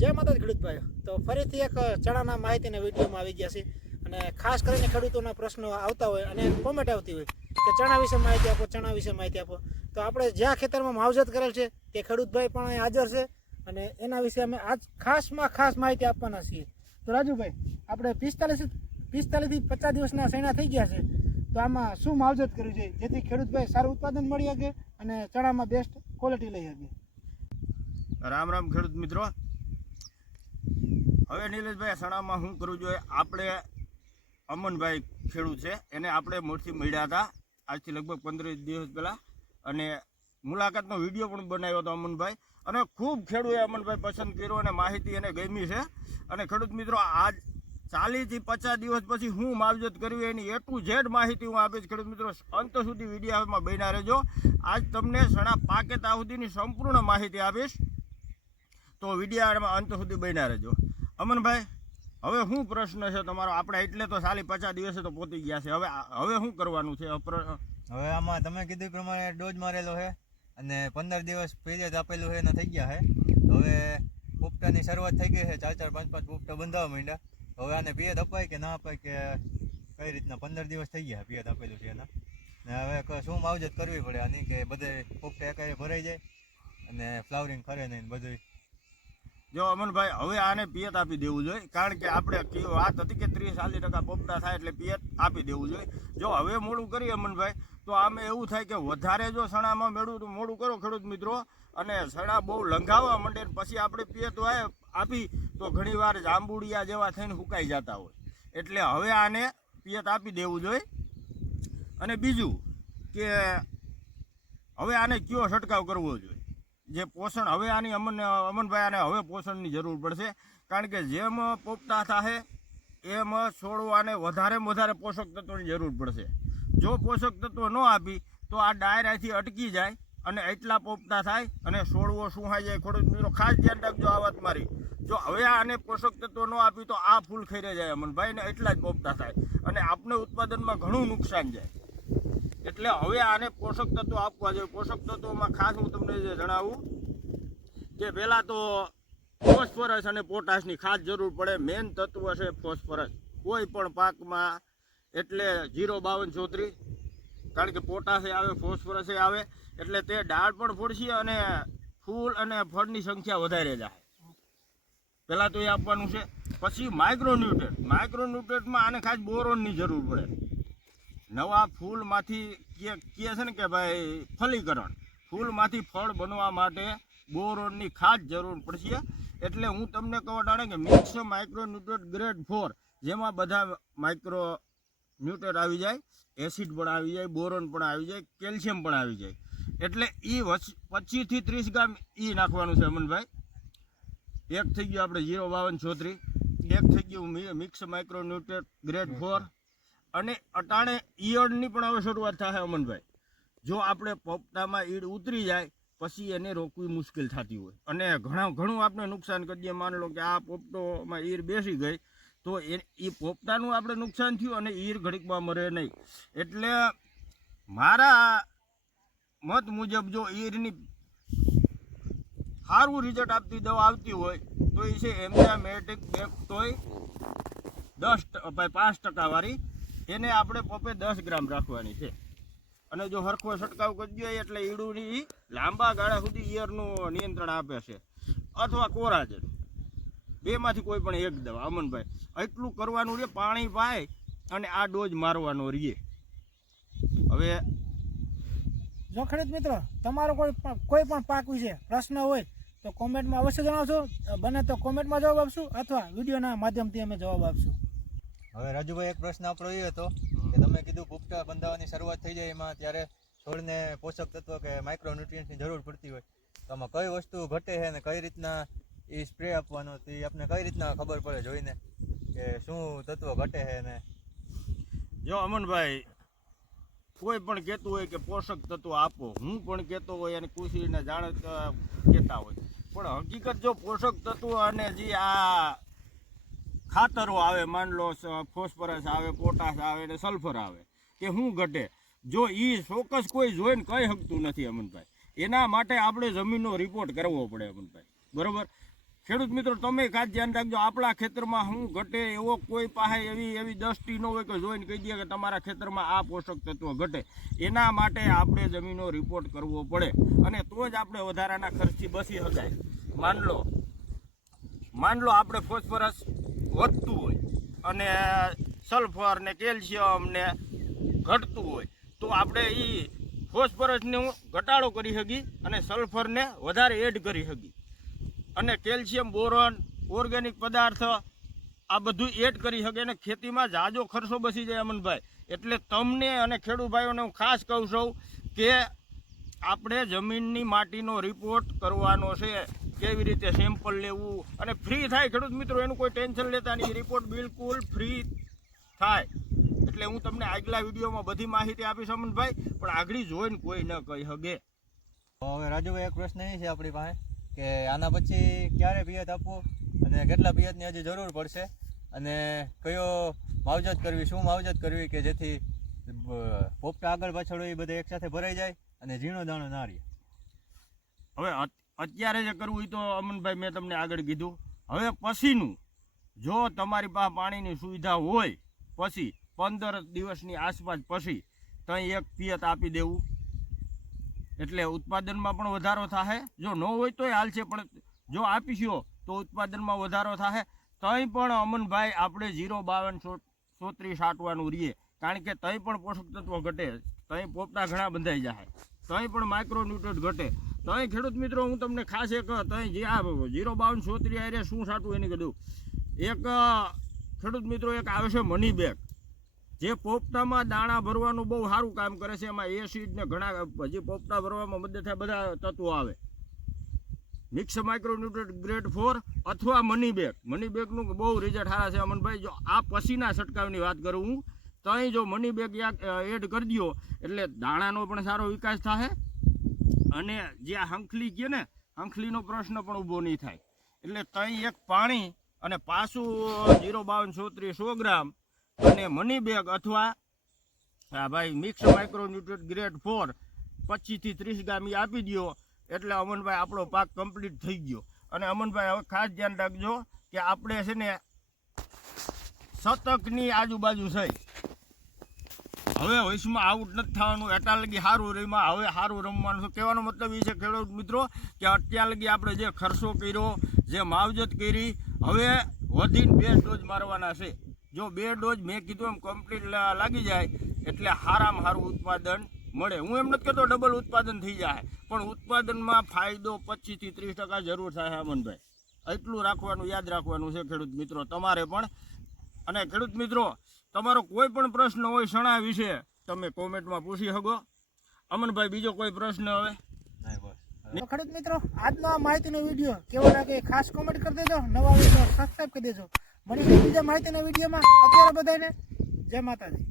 જય માતા ખેડૂતભાઈ તો ફરીથી એક ચણાના માહિતીના વિડીયોમાં આવી ગયા છે અને ખાસ કરીને ખેડૂતોના પ્રશ્નો આવતા હોય અને કોમેન્ટ આવતી હોય કે ચણા વિશે માહિતી આપો, ચણા વિશે માહિતી આપો. તો આપણે જ્યાં ખેતરમાં માવજત કરેલ છે તે ખેડૂતભાઈ પણ અહીં હાજર છે અને એના વિશે અમે આજ ખાસમાં ખાસ માહિતી આપવાના છીએ. તો રાજુભાઈ, આપણે પિસ્તાલીસ પિસ્તાલીસથી પચાસ દિવસના સૈના થઈ ગયા છે. તો આમાં શું માવજત કરવી જોઈએ જેથી ખેડૂતભાઈ સારું ઉત્પાદન મળી શકે અને ચણામાં બેસ્ટ ક્વોલિટી લઈ શકે. રામ રામ ખેડૂત મિત્રો. હવે નિલેશભાઈ સણામાં શું કરવું જોઈએ? આપણે અમનભાઈ ખેડૂત છે. એને આપણે મોરથી મળ્યા હતા. આજથી લગભગ પંદર દિવસ પહેલાં. અને મુલાકાતનો વીડિયો પણ બનાવ્યો હતો અમનભાઈ. અને ખૂબ ખેડૂએ અમનભાઈ પસંદ કર્યો અને માહિતી એને ગમી છે. અને ખેડૂત મિત્રો, આજ ચાલીસથી પચાસ દિવસ પછી હું માવજત કરવી એની એ ટુ ઝેડ માહિતી હું આપીશ. ખેડૂત મિત્રો, અંત સુધી વિડીયોમાં બન્યા રહેજો. આજ તમને સણા પાકે ત્યાં સુધીની સંપૂર્ણ માહિતી આપીશ. તો વિડીયામાં અંત સુધી બન્યા રહેજો. અમનભાઈ, હવે શું પ્રશ્ન છે તમારો? આપણે એટલે તો સાલી પચાસ દિવસે તો પહોંચી ગયા છે. હવે હવે શું કરવાનું છે? હવે આમાં તમે કીધું પ્રમાણે ડોઝ મારેલો છે અને પંદર દિવસ પીરિયડ આપેલું છે એના થઈ ગયા છે. હવે પોપટાની શરૂઆત થઈ ગઈ છે. ચાર ચાર, પાંચ પાંચ પોપટા બંધાવવા માંડ્યા. હવે આને પિયત અપાય કે ના અપાય કે કઈ રીતના પંદર દિવસ થઈ ગયા પિયત આપેલું છે એના. ને હવે શું માવજત કરવી પડે આની કે બધે પોપટા એકાએ ભરાઈ જાય અને ફ્લાવરિંગ કરે નહીં બધું જો અમનભાઈ, હવે આને પિયત આપી દેવું જોઈએ, કારણ કે આપણે કયો વાત હતી કે ત્રીસ ચાલીસ ટકા પોપટા થાય એટલે પિયત આપી દેવું જોઈએ. જો હવે મોડું કરીએ અમનભાઈ, તો આમે એવું થાય કે વધારે જો સણામાં મેળવું મોડું કરો ખેડૂત મિત્રો. અને સણા બહુ લંઘાવવા માંડે પછી આપણે પિયત વાય આપી, તો ઘણીવાર જાંબુડિયા જેવા થઈને સુકાઈ જતા હોય. એટલે હવે આને પિયત આપી દેવું જોઈએ. અને બીજું કે હવે આને કયો છંટકાવ કરવો જોઈએ? જે પોષણ હવે આની અમન, અમનભાઈ આને હવે પોષણની જરૂર પડશે. કારણ કે જેમ પોપતા થાય એમ છોડવાને વધારેમાં વધારે પોષક તત્વોની જરૂર પડશે. જો પોષક તત્વો ન આપી, તો આ ડાયરાથી અટકી જાય અને એટલા પોપતા થાય અને છોડવો સુહાઈ જાય. ખેડૂત ખાસ ધ્યાન રાખજો આ વાત મારી. જો હવે આને પોષક તત્વો ન આપી, તો આ ફૂલ ખેરે જાય અમનભાઈ ને એટલા જ પોપતા થાય. અને આપણે ઉત્પાદનમાં ઘણું નુકસાન જાય. એટલે હવે આને પોષક તત્વો આપવા જોઈએ. પોષક તત્વોમાં ખાસ હું તમને જે જણાવું કે પહેલાં તો ફોસ્ફરસ અને પોટાશની ખાસ જરૂર પડે. મેન તત્વ છે ફોસ્ફરસ. કોઈ પણ પાકમાં એટલે જીરો બાવન ચોત્રીસ કારણ કે પોટાશે આવે ફોસ્ફરસે આવે, એટલે તે ડાળ પણ ફોડશે અને ફૂલ અને ફળની સંખ્યા વધારે જાય. પહેલાં તો એ આપવાનું છે. પછી માઇક્રોન્યુટ્રેટ માઇક્રોન્યુટ્રેટમાં આને ખાસ બોરોનની જરૂર પડે. નવા ફૂલમાંથી કે કહે છે ને કે ભાઈ ફલીકરણ. ફૂલમાંથી ફળ બનવા માટે બોરોનની ખાસ જરૂર પડશે. એટલે હું તમને કહું ટાણે કે mix micro nutrient grade four, જેમાં બધા માઇક્રો ન્યુટ્રેટ આવી જાય, એસિડ પણ આવી જાય, બોરોન પણ આવી જાય, કેલ્શિયમ પણ આવી જાય. એટલે એ પચીસથી ત્રીસ ગ્રામ એ નાખવાનું છે અમનભાઈ. એક થઈ ગયું આપણે જીરો બાવન ચોત્રીસ એક થઈ ગયું mix micro nutrient grade four. અને અટાણે ઈયળની પણ હવે શરૂઆત થશે અમનભાઈ. જો આપણે પોપટામાં ઈડ ઉતરી જાય, પછી એને રોકવી મુશ્કેલ થતી હોય. અને ઘણા, ઘણું આપણે નુકસાન કરી દઈએ. માની લો કે આ પોપટોમાં ઈર બેસી ગઈ, તો એ એ પોપટાનું આપણે નુકસાન થયું અને ઈર ઘડીકમાં મરે નહીં. એટલે મારા મત મુજબ જો ઈરની સારું રિઝલ્ટ આપતી દવા આવતી હોય, તો એ છે એમના બેક્ટોય દસ તોય ભાઈ પાંચ ટકાવાળી એને આપણે પોપે દસ ગ્રામ રાખવાની છે. અને જો હરખો છંટકાવ કરી દઈએ એટલે ઈડુની લાંબા ગાળા સુધી ઈયરનું નિયંત્રણ આપે છે. અથવા કોરાજન. બેમાંથી કોઈ પણ એક દવા. અમનભાઈ, એટલું કરવાનું રે, પાણી પાય અને આ ડોઝ મારવાનો રીએ. હવે જો ખેડૂત મિત્રો, તમારો કોઈ કોઈ પણ પાક વિશે પ્રશ્ન હોય, તો કોમેન્ટમાં અવશ્ય જણાવશો. બને તો કોમેન્ટમાં જવાબ આપશું અથવા વિડીયોના માધ્યમથી અમે જવાબ આપશું. હવે રાજુભાઈ એક પ્રશ્ન આપણો એ હતો કે તમે કીધું પોપટા બંધાવવાની શરૂઆત થઈ જાય એમાં ત્યારે છોડને પોષક તત્વ કે માઇક્રો ન્યુટ્રિયન્ટ્સની જરૂર પડતી હોય. તો આમાં કઈ વસ્તુ ઘટે છે ને કઈ રીતના એ સ્પ્રે આપવાનો તે આપને કઈ રીતના ખબર પડે જોઈને કે શું તત્વ ઘટે છે ને? જો અમનભાઈ કોઈ પણ કહેતું હોય કે પોષક તત્વો આપો હું પણ કહેતો હોય અને કૃષિને જાણે કહેતા હોય. પણ હકીકત જો પોષક તત્વો અને જે આ ખાતરો આવે, માન લો ફોસ્ફરસ આવે, પોટાશ આવે ને સલ્ફર આવે, કે શું ઘટે? જો એ ચોક્કસ કોઈ જોઈને કહી શકતું નથી અમનભાઈ. એના માટે આપણે જમીનનો રિપોર્ટ કરવો પડે અમનભાઈ. બરોબર? ખેડૂત મિત્રો, તમે ખાસ ધ્યાન રાખજો, આપણા ખેતરમાં શું ઘટે એવો કોઈ પાસે એવી એવી દ્રષ્ટિ ન હોય કે જોઈને કહી દે કે તમારા ખેતરમાં આ પોષક તત્વ ઘટે. એના માટે આપણે જમીનનો રિપોર્ટ કરવો પડે અને તો જ આપણે વધારાના ખર્ચથી બચી શકાય. માન લો. માન લો, આપણે ફોસ્ફરસ વધતું હોય અને સલ્ફર ને કેલ્શિયમ ને ઘટતું હોય, તો આપણે એ ફોસ્ફરસને ઘટાડો કરી શકી અને સલ્ફરને વધારે એડ કરી શકી અને કેલ્શિયમ, બોરોન, ઓર્ગેનિક પદાર્થ આ બધું એડ કરી શકે અને ખેતીમાં જાજો ખર્ચો બસી જાય અમનભાઈ. એટલે તમને અને ખેડૂત ભાઈઓને હું ખાસ કહું છું કે આપણે જમીનની માટીનો રિપોર્ટ કરવાનો છે. કેવી રીતે સેમ્પલ લેવું? અને ફ્રી થાય ખેડૂત મિત્રો એનું કોઈ ટેન્શન લેતા નહીં. રિપોર્ટ બિલકુલ ફ્રી થાય. એટલે હું તમને આગલા વિડીયોમાં બધી માહિતી આપીશ અમનભાઈ પણ આગળ જોઈને કોઈ ન કહી હગે હવે રાજુભાઈ એક પ્રશ્ન એ છે આપણી પાસે કે આના પછી ક્યારે પિયત આપવો અને કેટલા પિયતની હજી જરૂર પડશે? અને કયો માવજત કરવી શું માવજત કરવી કે જેથી પોપટા આગળ પાછળ હોય એ બધા એકસાથે ભરાઈ જાય અને ઝીણો દાણો ના રહે? હવે અત્યારે જે કરવું એ તો અમનભાઈ મેં તમને આગળ કીધું. હવે પછીનું, જો તમારી પાસે પાણીની સુવિધા હોય, પછી પંદર દિવસની આસપાસ પછી ત્યાં એક પિયત આપી દેવું. એટલે ઉત્પાદનમાં પણ વધારો થશે જો ન હોય તોય હાલશે પણ જો આપીશો તો ઉત્પાદનમાં વધારો થશે તઈ પણ અમનભાઈ આપણે જીરો બાવન સોત્રીસ સાટવાનું રહીએ કારણ કે તઈ પણ પોષક તત્વો ઘટે. તઈ પોપટા ઘણા બંધાઈ જાય તઈ પણ માઇક્રોન્યુટ્રન્ટ ઘટે. તઈ ખેડૂત મિત્રો, હું તમને ખાસ એક તઈ જે આ જીરો બાવન સોત્રીસ આરે શું સાટું એની કીધું? એક ખેડૂત મિત્રો, એક આવે છે મની બેગ જે પોપટામાં દાણા ભરવાનું બહુ સારું કામ કરે છે, એમાં એસિડ ને ઘણા, જે પોપટા ભરવામાં મદદ થાય, બધા તત્વો આવે. મિક્સ માઇક્રોન્યુટ્રેટ ગ્રેડ ફોર અથવા મની બેગ મની બેગનું બહુ રિઝલ્ટ સારા છે, અમનભાઈ. જો આ પછીના છંટકાવની વાત કરું હું તો અહીં જો મની બેગ એડ કરી દો એટલે દાણાનો પણ સારો વિકાસ થાય અને જે આ હંખલી કહે ને, હંખલીનો પ્રશ્ન પણ ઊભો નહીં થાય. એટલે તઈ એક પાણી અને પાછું જીરો બાવન સોત્રીસ સો ગ્રામ અને મની બેગ અથવા, હા ભાઈ, મિક્સ માઇક્રોન્યુટ્રન્ટ ગ્રેડ ફોર પચીસથી ત્રીસ ગ્રામ એ આપી દો એટલે અમનભાઈ, આપણો પાક કમ્પ્લીટ થઈ ગયો. અને અમનભાઈ, હવે ખાસ ધ્યાન રાખજો કે આપણે છે ને શતકની આજુબાજુ છે. હવે વયસમાં આઉટ નથી થવાનું? એટલા લગી સારું રમ્યા હવે સારું રમવાનું કહેવાનો મતલબ એ છે, ખેડૂત મિત્રો, કે અત્યાર લગી આપણે જે ખર્ચો કર્યો, જે માવજત કરી, હવે વધીને બે ડોઝ મારવાના છે. જો બે ડોઝ મેં કીધું એમ કમ્પ્લીટ લાગી જાય, એટલે સારામાં સારું ઉત્પાદન મળે. હું એમ નથી કહેતો ડબલ ઉત્પાદન થઈ જાય, પણ ઉત્પાદનમાં ફાયદો પચીસથી ત્રીસ ટકા જરૂર થાય અમનભાઈ એટલું રાખવાનું, યાદ રાખવાનું છે, ખેડૂત મિત્રો, તમારે પણ. અને ખેડૂત મિત્રો તમારો કોઈ પણ પ્રશ્ન હોય શણા વિશે તમે કોમેન્ટમાં પૂછી શકો. અમનભાઈ બીજો કોઈ પ્રશ્ન હવે? ખેડૂત મિત્રો આજનો આ માહિતીનો વીડિયો કેવો લાગે ખાસ કોમેન્ટ કરી દેજો નવા વીડિયો સબસ્ક્રાઈબ કરી દેજો. મળીશું બીજા માહિતીના વિડીયોમાં. અત્યારે બધાને જય માતાજી.